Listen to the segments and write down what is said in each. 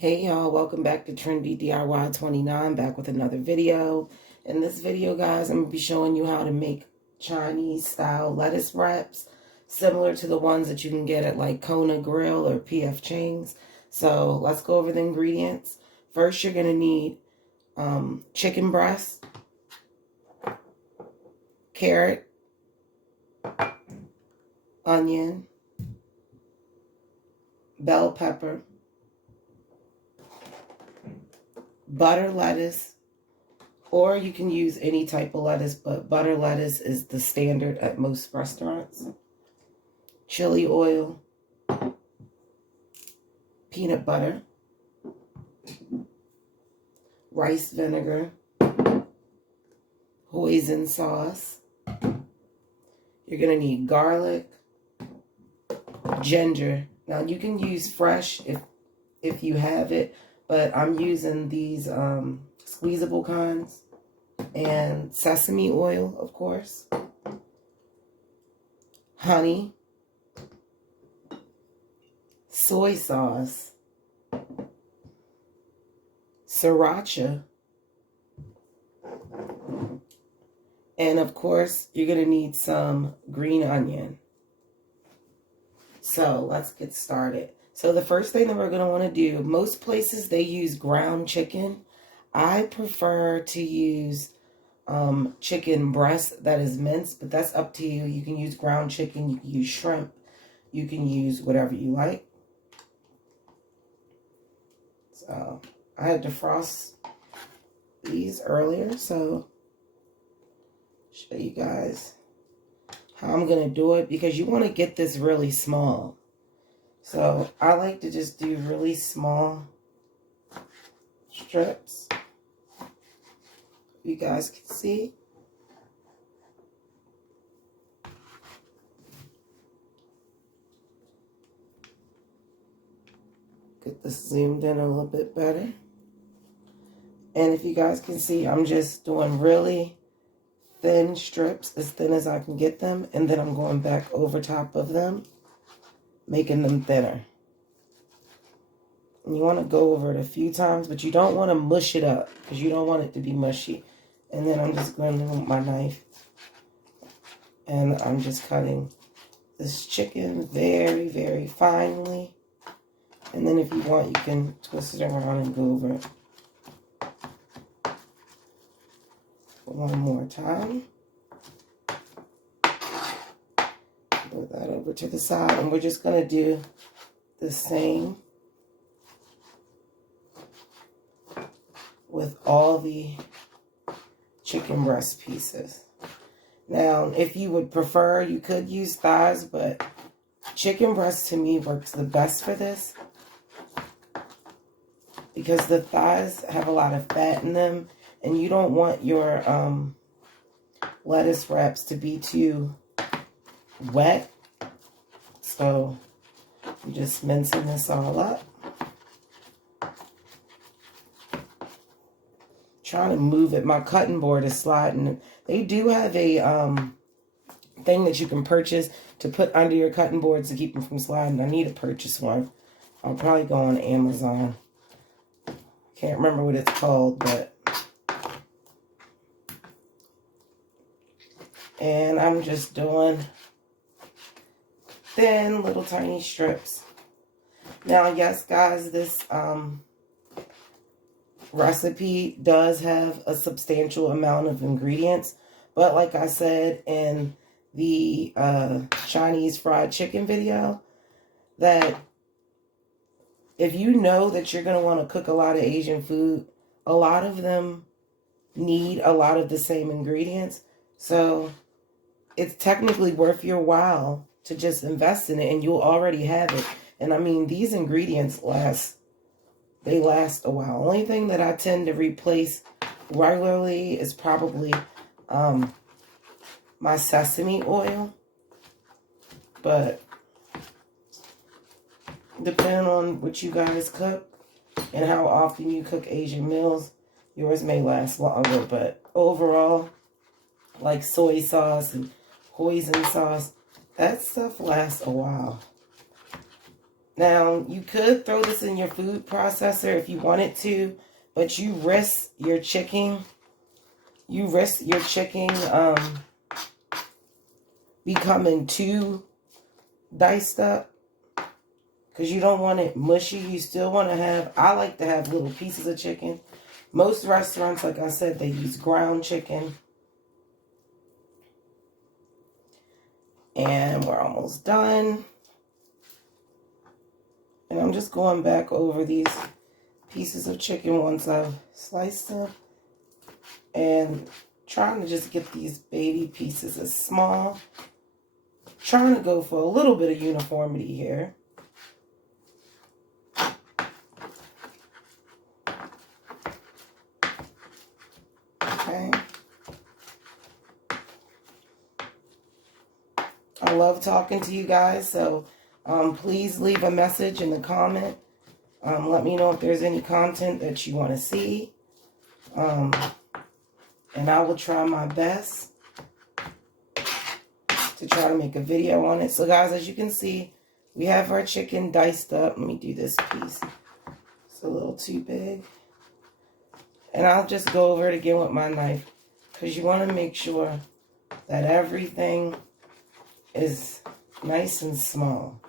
Hey y'all, welcome back to Trendy DIY 29, back with another video. In this video, guys, I'm going to be showing you how to make Chinese style lettuce wraps, similar to the ones that you can get at like Kona Grill or PF Chang's. So let's go over the ingredients. First, you're going to need chicken breast, carrot, onion, bell pepper, butter lettuce, or you can use any type of lettuce, but butter lettuce is the standard at most restaurants. Chili oil, peanut butter, rice vinegar, hoisin sauce. You're going to need garlic, ginger. Now you can use fresh if you have it, but I'm using these squeezable kinds, and sesame oil, of course, honey, soy sauce, sriracha, and of course you're going to need some green onion. So let's get started. So the first thing that we're going to want to do, most places they use ground chicken. I prefer to use chicken breast that is minced, but that's up to you. You can use ground chicken, you can use shrimp, you can use whatever you like. So I had to defrost these earlier, so show you guys how I'm going to do it, because you want to get this really small. So I like to just do really small strips. You guys can see. Get this zoomed in a little bit better. And if you guys can see, I'm just doing really thin strips, as thin as I can get them, and then I'm going back over top of them, making them thinner. And you want to go over it a few times, but you don't want to mush it up, because you don't want it to be mushy. And then I'm just going with my knife, and I'm just cutting this chicken very, very finely. And then if you want, you can twist it around and go over it one more time. Move that over to the side, and we're just going to do the same with all the chicken breast pieces. Now, if you would prefer, you could use thighs, but chicken breast to me works the best for this, because the thighs have a lot of fat in them, and you don't want your lettuce wraps to be too wet. So I'm just mincing this all up. Trying to move it. My cutting board is sliding. They do have a thing that you can purchase to put under your cutting boards to keep them from sliding. I need to purchase one. I'll probably go on Amazon. Can't remember what it's called, but. And I'm just doing thin little tiny strips. Now, yes, guys, this recipe does have a substantial amount of ingredients, but like I said in the Chinese fried chicken video, that if you know that you're going to want to cook a lot of Asian food, a lot of them need a lot of the same ingredients. So it's technically worth your while to just invest in it, and you'll already have it. And I mean, these ingredients last a while. Only thing that I tend to replace regularly is probably my sesame oil. But depending on what you guys cook and how often you cook Asian meals, yours may last longer. But overall, like soy sauce and hoisin sauce, that stuff lasts a while. Now, you could throw this in your food processor if you wanted to, but you risk your chicken. Becoming too diced up because you don't want it mushy. You still want to have, I like to have little pieces of chicken. Most restaurants, like I said, they use ground chicken. And we're almost done. And I'm just going back over these pieces of chicken once I've sliced them. And trying to just get these baby pieces as small. Trying to go for a little bit of uniformity here. Okay. I love talking to you guys, so please leave a message in the comment. Let me know if there's any content that you want to see. And I will try my best to try to make a video on it. So guys, as you can see, we have our chicken diced up. Let me do this piece. It's a little too big. And I'll just go over it again with my knife because you want to make sure that everything is nice and small.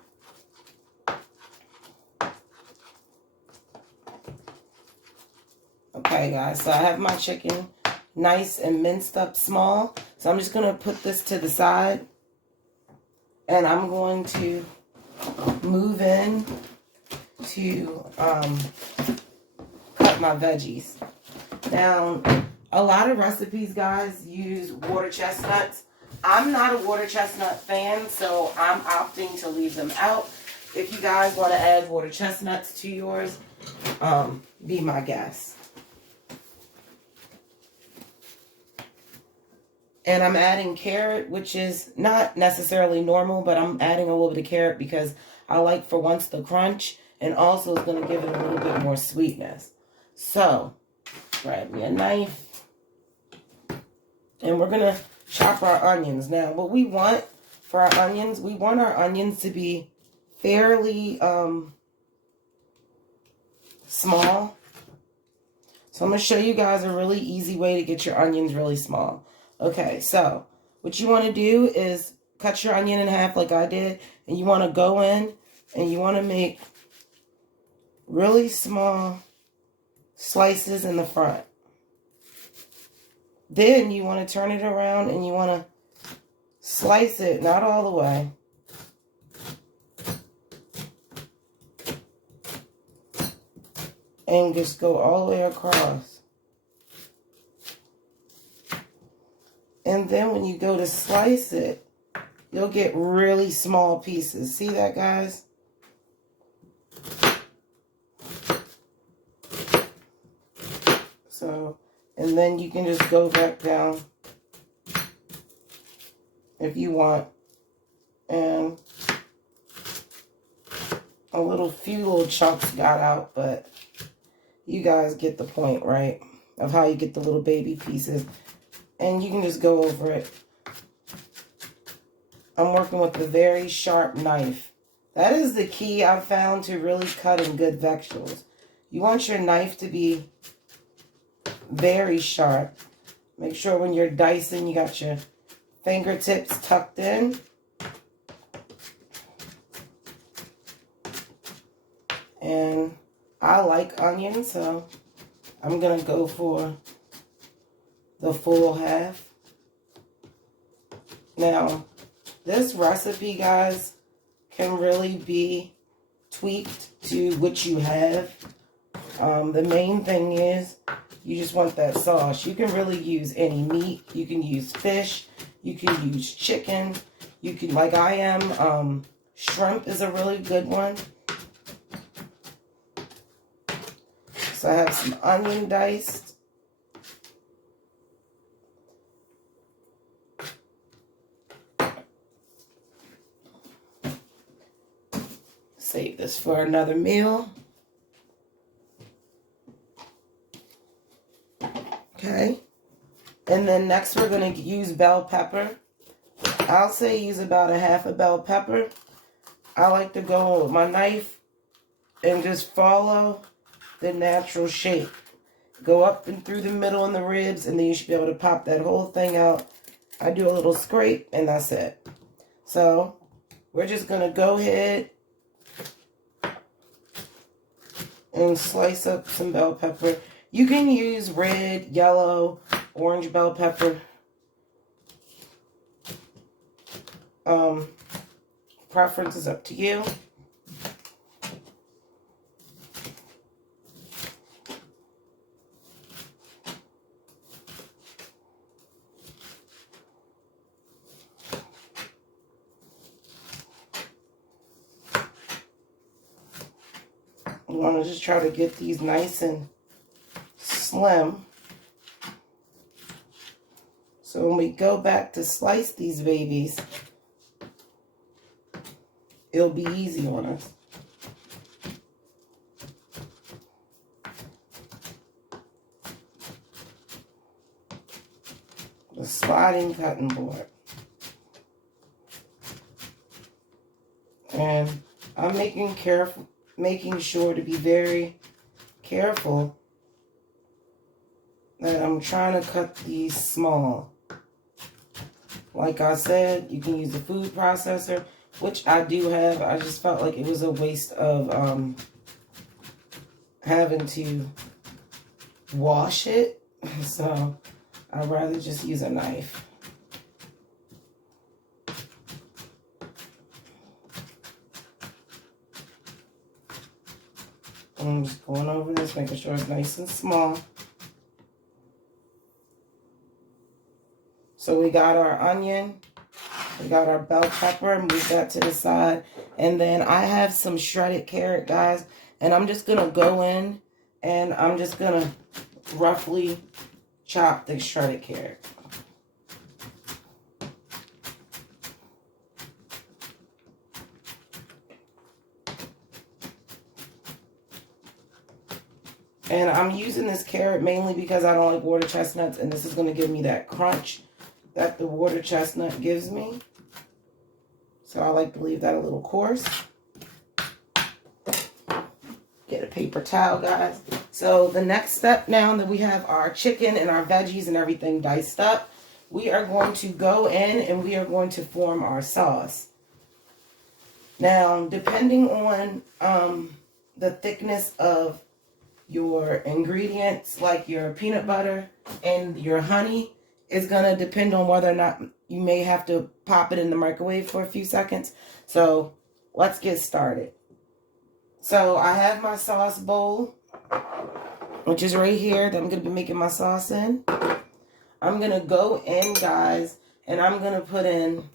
Okay guys, so I have my chicken nice and minced up small. So I'm just going to put this to the side. And I'm going to move in to cut my veggies. Now, a lot of recipes, guys, use water chestnuts. I'm not a water chestnut fan, so I'm opting to leave them out. If you guys want to add water chestnuts to yours, be my guest. And I'm adding carrot, which is not necessarily normal, but I'm adding a little bit of carrot because I like for once the crunch, and also it's going to give it a little bit more sweetness. So, grab me a knife, and we're going to chop our onions. Now, what we want for our onions, we want our onions to be fairly small. So I'm going to show you guys a really easy way to get your onions really small. Okay, so what you want to do is cut your onion in half like I did, and you want to go in and you want to make really small slices in the front. Then you want to turn it around and you want to slice it, not all the way. And just go all the way across. And then when you go to slice it, you'll get really small pieces. See that, guys? So, and then you can just go back down if you want. And few little chunks got out, but you guys get the point, right? Of how you get the little baby pieces. And you can just go over it. I'm working with a very sharp knife. That is the key I've found to really cutting good vegetables. You want your knife to be very sharp. Make sure when you're dicing, you got your fingertips tucked in. And I like onions, so I'm going to go for the full half. Now, this recipe, guys, can really be tweaked to what you have. The main thing is you just want that sauce. You can really use any meat. You can use fish. You can use chicken. You can, like I am, shrimp is a really good one. So I have some onion diced. Save this for another meal. Okay. And then next we're going to use bell pepper. I'll say use about a half a bell pepper. I like to go with my knife and just follow the natural shape. Go up and through the middle and the ribs, and then you should be able to pop that whole thing out. I do a little scrape, and that's it. So we're just going to go ahead and slice up some bell pepper. You can use red, yellow, orange bell pepper. Preference is up to you. You want to just try to get these nice and slim. So when we go back to slice these babies, it'll be easy on us. The sliding cutting board. And I'm making sure to be very careful that I'm trying to cut these small. Like I said, you can use a food processor, which I do have. I just felt like it was a waste of having to wash it. So I'd rather just use a knife. I'm just going over this, making sure it's nice and small. So we got our onion, we got our bell pepper, move that to the side. And then I have some shredded carrot, guys. And I'm just going to go in and I'm just going to roughly chop the shredded carrot. And I'm using this carrot mainly because I don't like water chestnuts, and this is going to give me that crunch that the water chestnut gives me. So I like to leave that a little coarse. Get a paper towel, guys. So the next step, now that we have our chicken and our veggies and everything diced up, we are going to go in and we are going to form our sauce. Now, depending on the thickness of your ingredients, like your peanut butter and your honey, is going to depend on whether or not you may have to pop it in the microwave for a few seconds. So let's get started. So I have my sauce bowl, which is right here, that I'm going to be making my sauce in. I'm going to go in, guys, and I'm going to put in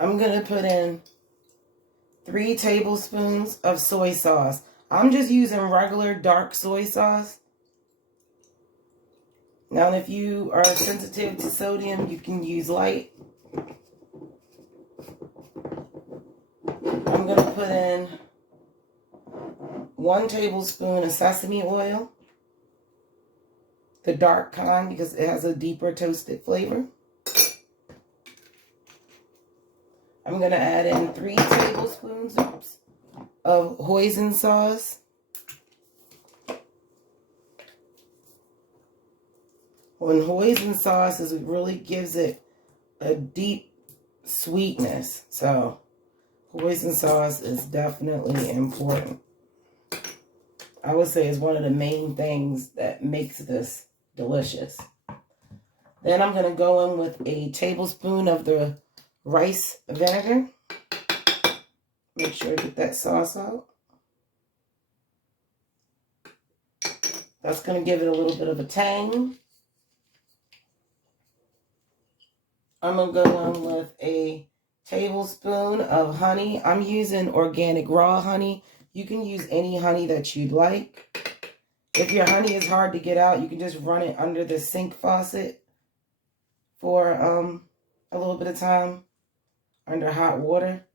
I'm going to put in 3 tablespoons of soy sauce. I'm just using regular dark soy sauce. Now, if you are sensitive to sodium, you can use light. I'm going to put in 1 tablespoon of sesame oil. The dark kind, because it has a deeper toasted flavor. I'm going to add in 3 tablespoons of Hoisin sauce. When Hoisin sauce really gives it a deep sweetness. So Hoisin sauce is definitely important. I would say it's one of the main things that makes this delicious. Then I'm going to go in with a tablespoon of the rice vinegar. Make sure to get that sauce out. That's going to give it a little bit of a tang. I'm going to go in with a tablespoon of honey. I'm using organic raw honey. You can use any honey that you'd like. If your honey is hard to get out, you can just run it under the sink faucet for a little bit of time under hot water,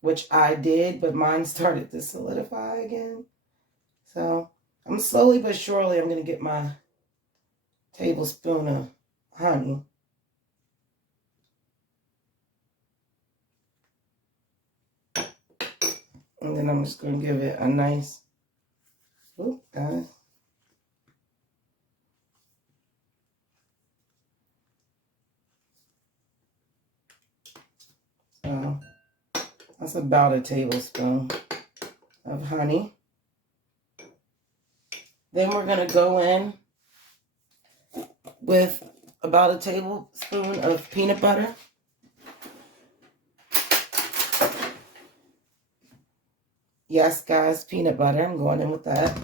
which I did, but mine started to solidify again. So I'm slowly but surely, I'm going to get my tablespoon of honey. And then I'm just going to give it a nice, oop, guys. So that's about a tablespoon of honey. Then we're going to go in with about a tablespoon of peanut butter. Yes, guys, peanut butter. I'm going in with that.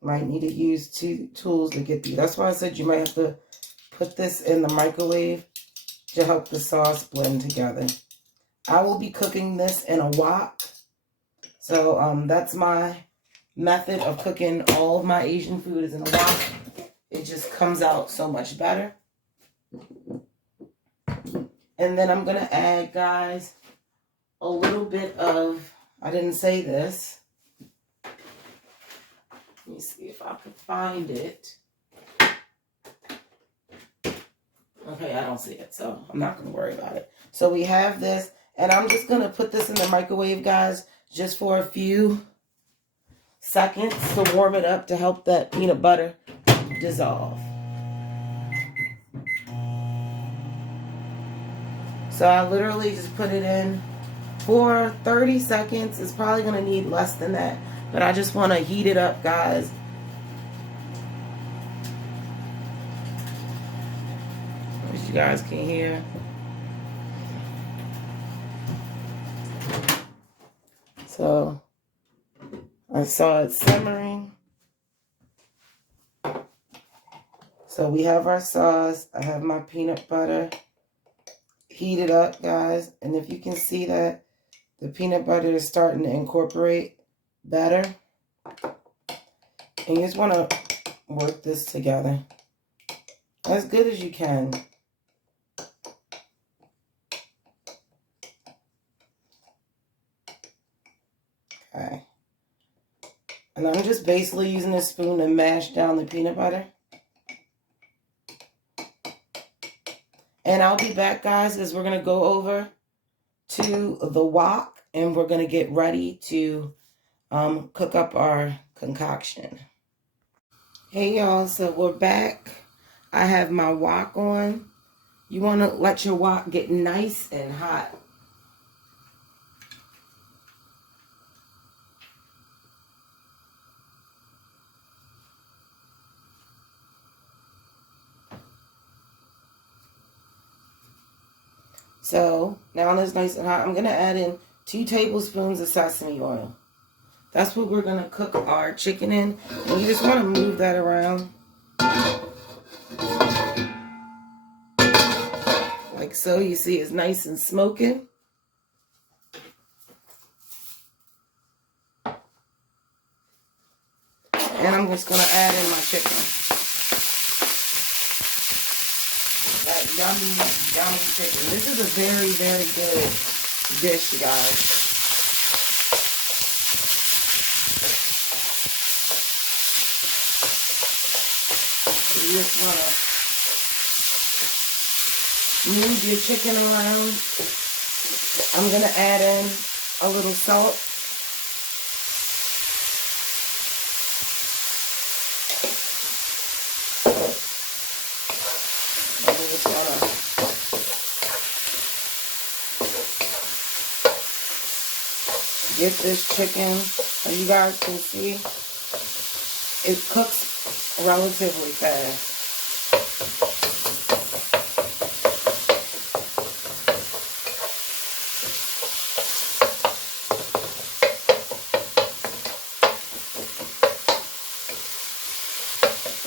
Might need to use two tools to get these. That's why I said you might have to put this in the microwave to help the sauce blend together. I will be cooking this in a wok. So that's my method of cooking all of my Asian food is in a wok. It just comes out so much better. And then I'm going to add, guys, a little bit of, I didn't say this. Let me see if I can find it. Okay, I don't see it, so I'm not going to worry about it. So we have this, and I'm just going to put this in the microwave, guys, just for a few seconds to warm it up to help that peanut butter dissolve. So I literally just put it in for 30 seconds. It's probably going to need less than that, but I just want to heat it up, guys. As you guys can hear. So I saw it simmering. So we have our sauce. I have my peanut butter heated up, guys. And if you can see that the peanut butter is starting to incorporate better. And you just want to work this together as good as you can. Okay. And I'm just basically using a spoon to mash down the peanut butter. And I'll be back, guys, as we're going to go over to the wok and we're going to get ready to cook up our concoction. Hey, y'all. So we're back. I have my wok on. You want to let your wok get nice and hot. So now that it's nice and hot, I'm going to add in 2 tablespoons of sesame oil. That's what we're going to cook our chicken in. And you just want to move that around. Like so. You see it's nice and smoking. And I'm just going to add in my chicken. That yummy, yummy chicken. This is a very, very good dish, guys. You just want to move your chicken around. I'm going to add in a little salt. Get this chicken, as you guys can see, it cooks relatively fast.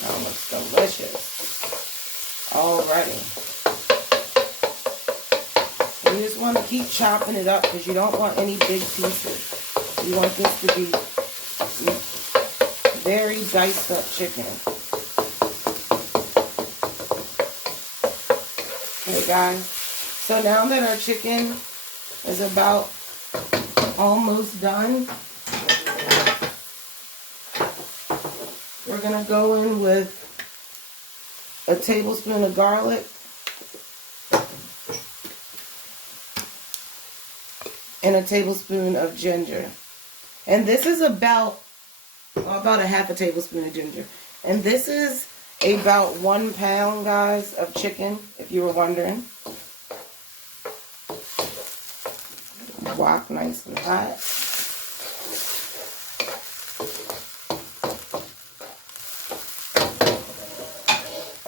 That looks delicious already. You just want to keep chopping it up because you don't want any big pieces. You want this to be very diced up chicken. Okay, guys. So now that our chicken is about almost done, We're going to go in with a tablespoon of garlic and a tablespoon of ginger. And this is about a half a tablespoon of ginger. And this is about 1 pound, guys, of chicken, if you were wondering. Wok nice and hot.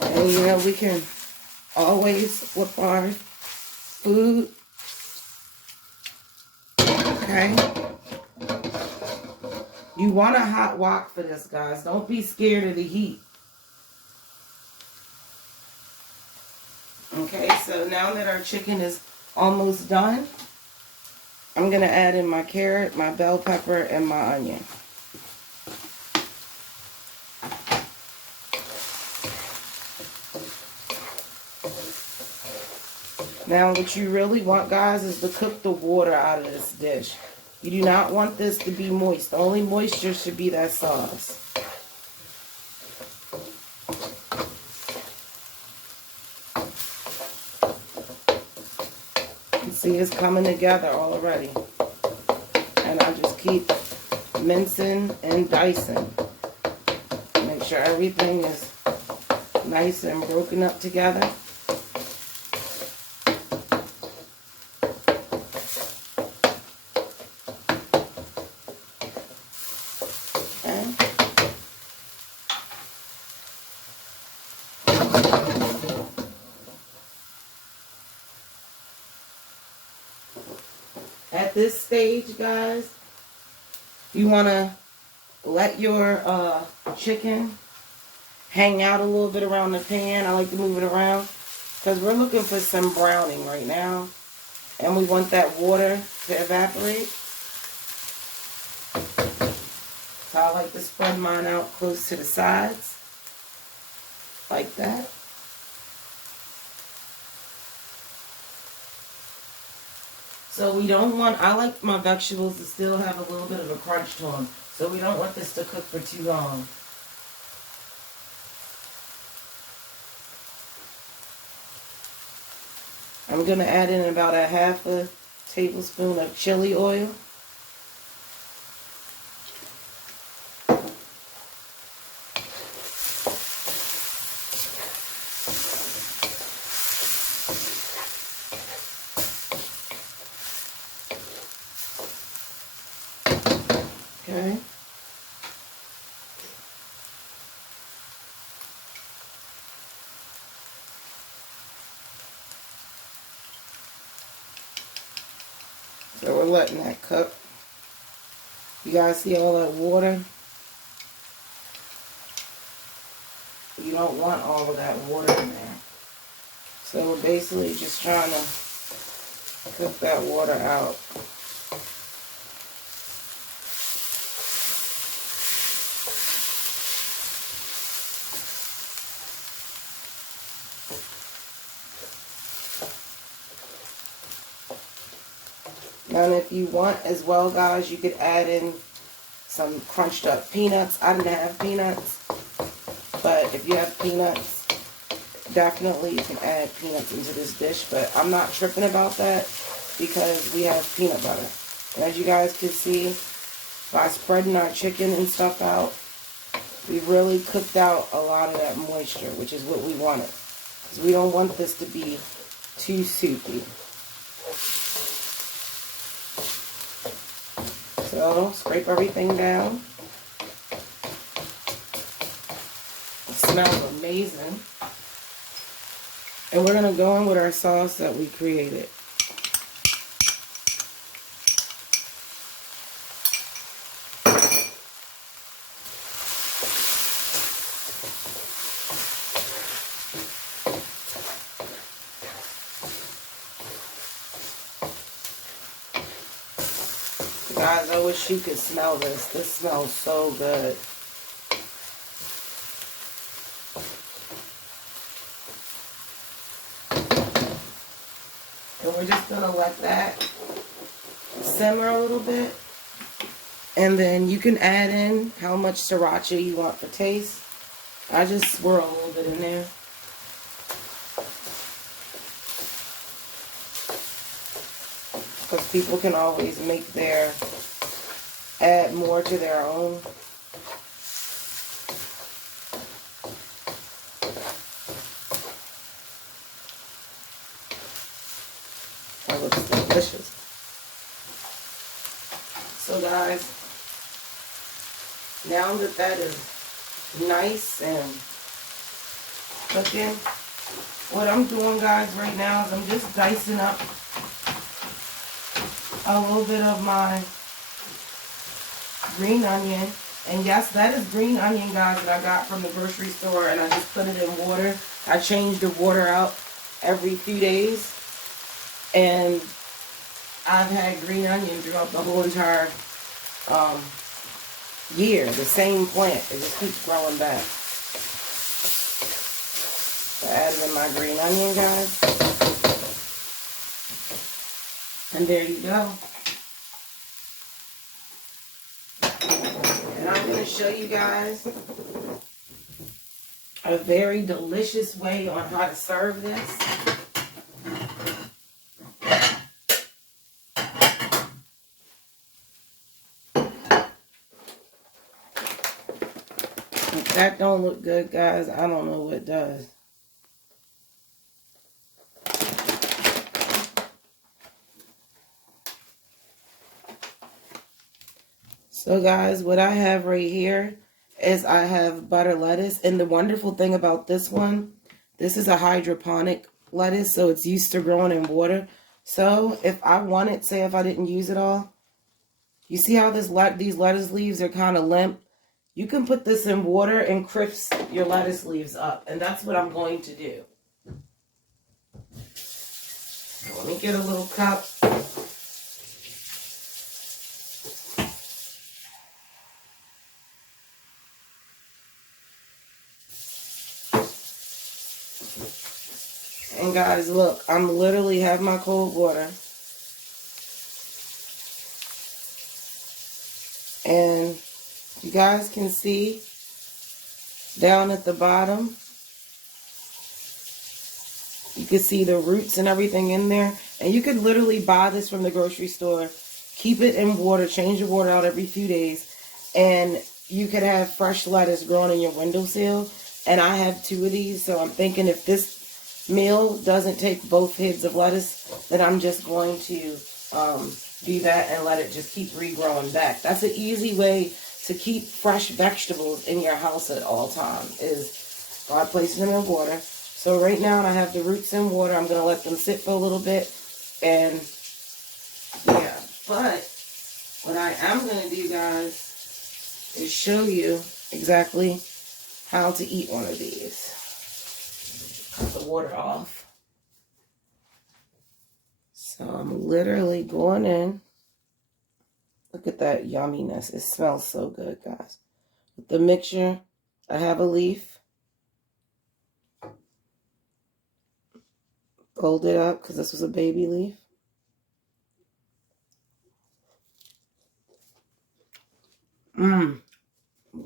And you know, we can always flip our food. Okay. You want a hot wok for this, guys. Don't be scared of the heat. Okay, so now that our chicken is almost done, I'm going to add in my carrot, my bell pepper, and my onion. Now what you really want, guys, is to cook the water out of this dish. You do not want this to be moist. The only moisture should be that sauce. You see it's coming together already. And I just keep mincing and dicing. Make sure everything is nice and broken up together. At this stage, guys, you want to let your chicken hang out a little bit around the pan. I like to move it around because we're looking for some browning right now, and we want that water to evaporate. So I like to spread mine out close to the sides, like that. So we don't want, I like my vegetables to still have a little bit of a crunch to them. So we don't want this to cook for too long. I'm going to add in about a half a tablespoon of chili oil. Okay. So we're letting that cook. You guys see all that water? You don't want all of that water in there. So we're basically just trying to cook that water out. And if you want as well, guys, you could add in some crunched up peanuts. I didn't have peanuts, but if you have peanuts, definitely you can add peanuts into this dish. But I'm not tripping about that because we have peanut butter. And as you guys can see, by spreading our chicken and stuff out, we really cooked out a lot of that moisture, which is what we wanted. Because we don't want this to be too soupy. So, scrape everything down. It smells amazing. And we're going to go in with our sauce that we created. Guys, I wish you could smell this. This smells so good. And we're just going to let that simmer a little bit. And then you can add in how much sriracha you want for taste. I just swirl a little bit in there. Because people can always add more to their own. That looks delicious. So guys, now that is nice and cooking, what I'm doing, guys, right now is I'm just dicing up a little bit of my green onion. And yes, that is green onion, guys, that I got from the grocery store, and I just put it in water. I change the water out every few days, and I've had green onion throughout the whole entire year. The same plant. It just keeps growing back. So I added in my green onion, guys. And there you go. And I'm going to show you guys a very delicious way on how to serve this. If that don't look good, guys, I don't know what does. So guys, what I have right here is I have butter lettuce. And the wonderful thing about this one, this is a hydroponic lettuce, so it's used to growing in water. So if I wanted, say if I didn't use it all, you see how these lettuce leaves are kind of limp? You can put this in water and crisp your lettuce leaves up. And that's what I'm going to do. So let me get a little cup. And guys, look, I'm literally have my cold water. And you guys can see down at the bottom, you can see the roots and everything in there. And you could literally buy this from the grocery store, keep it in water, change the water out every few days, and you could have fresh lettuce growing in your windowsill. And I have 2 of these, so I'm thinking if this meal doesn't take both heads of lettuce, then I'm just going to do that and let it just keep regrowing back. That's an easy way to keep fresh vegetables in your house at all times, is by placing them in water. So right now I have the roots in water. I'm going to let them sit for a little bit. And yeah, but what I am going to do, guys, is show you exactly how to eat one of these. Cut the water off. So I'm literally going in. Look at that yumminess. It smells so good, guys. With the mixture, I have a leaf. Fold it up because this was a baby leaf.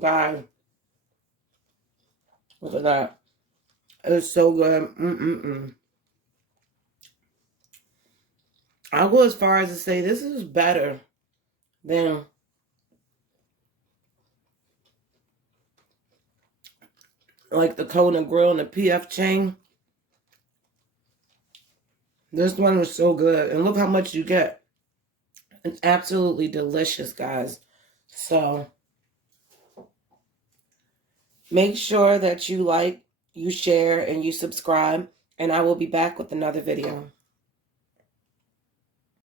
God. Look at that. It's so good. I'll go as far as to say this is better than like the Kona Grill and the PF Chang. This one was so good. And look how much you get. It's absolutely delicious, guys. So make sure that you like, you share, and you subscribe. And I will be back with another video.